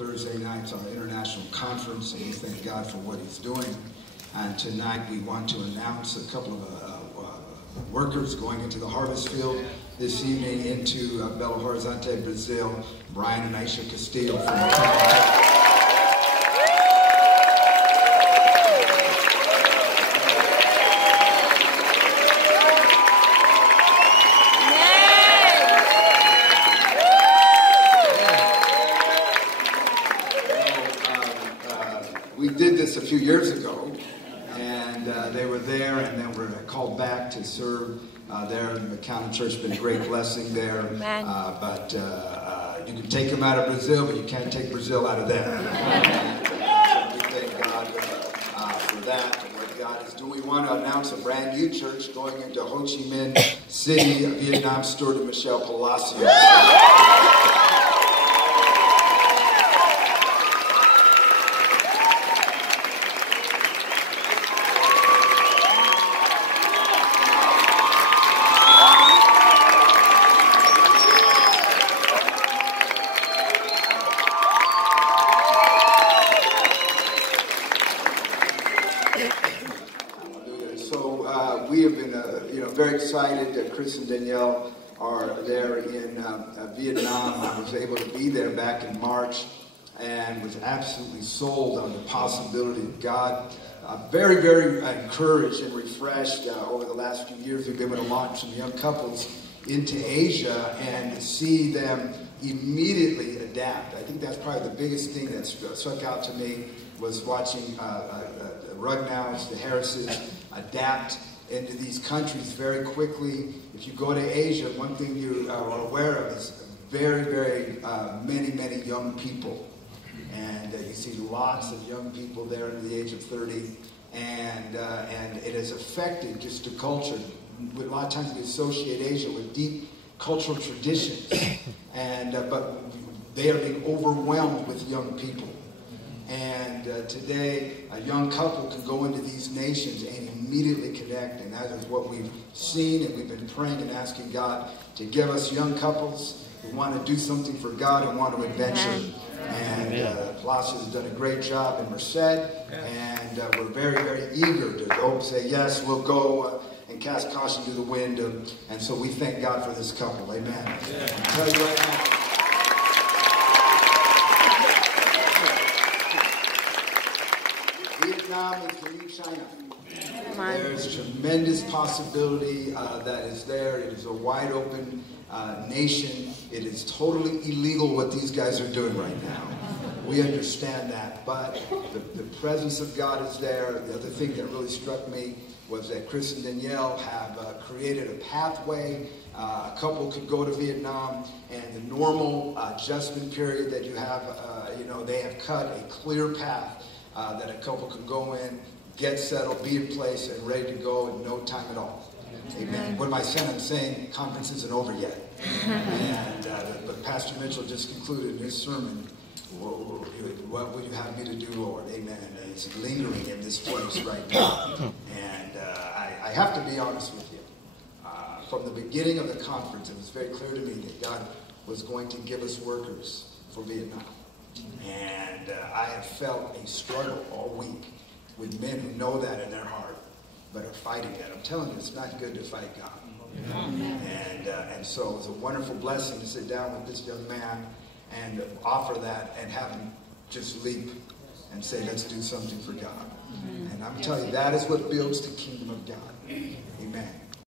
Thursday nights on the international conference, and we thank God for what he's doing. And tonight we want to announce a couple of workers going into the harvest field this evening into Belo Horizonte, Brazil. Brian and Aisha Castillo from the We did this a few years ago, and they were there, and then were called back to serve there in the County Church. Been a great blessing there. But you can take them out of Brazil, but you can't take Brazil out of them. So we thank God for that and what God is doing. We want to announce a brand new church going into Ho Chi Minh City, Vietnam. Steward Michelle Palacios. We have been, very excited. Chris and Danielle are there in Vietnam. I was able to be there back in March and was absolutely sold on the possibility of God. Very, very encouraged and refreshed over the last few years. We've been able to launch some young couples into Asia and to see them immediately adapt. I think that's probably the biggest thing that stuck out to me was watching the Rugnows, the Harrises adapt into these countries very quickly. If you go to Asia, one thing you are aware of is very, very many young people. And you see lots of young people there under the age of 30. And it has affected just the culture. A lot of times we associate Asia with deep cultural traditions. But they are being overwhelmed with young people. And today, a young couple can go into these nations and immediately connect, and that is what we've seen, and we've been praying and asking God to give us young couples who want to do something for God and want to adventure. And Palacios has done a great job in Merced, and we're very, very eager to say, yes, we'll go and cast caution to the wind, and so we thank God for this couple. Amen. I'll tell you right now, Vietnam is the new China. There's tremendous possibility that is there. It is a wide open nation. It is totally illegal what these guys are doing right now. We understand that, but the presence of God is there. The other thing that really struck me was that Chris and Danielle have created a pathway. A couple could go to Vietnam, and the normal adjustment period that you have, they have cut a clear path that a couple could go in, get settled, be in place, and ready to go in no time at all. Amen. What am I saying? I'm saying the conference isn't over yet. But Pastor Mitchell just concluded his sermon, what would you have me to do, Lord? Amen. And he's lingering in this place right now. And I have to be honest with you. From the beginning of the conference, it was very clear to me that God was going to give us workers for Vietnam. And I have felt a struggle all week with men who know that in their heart, but are fighting that. I'm telling you, it's not good to fight God. And so it was a wonderful blessing to sit down with this young man and offer that and have him just leap and say, let's do something for God. And I'm telling you, that is what builds the kingdom of God.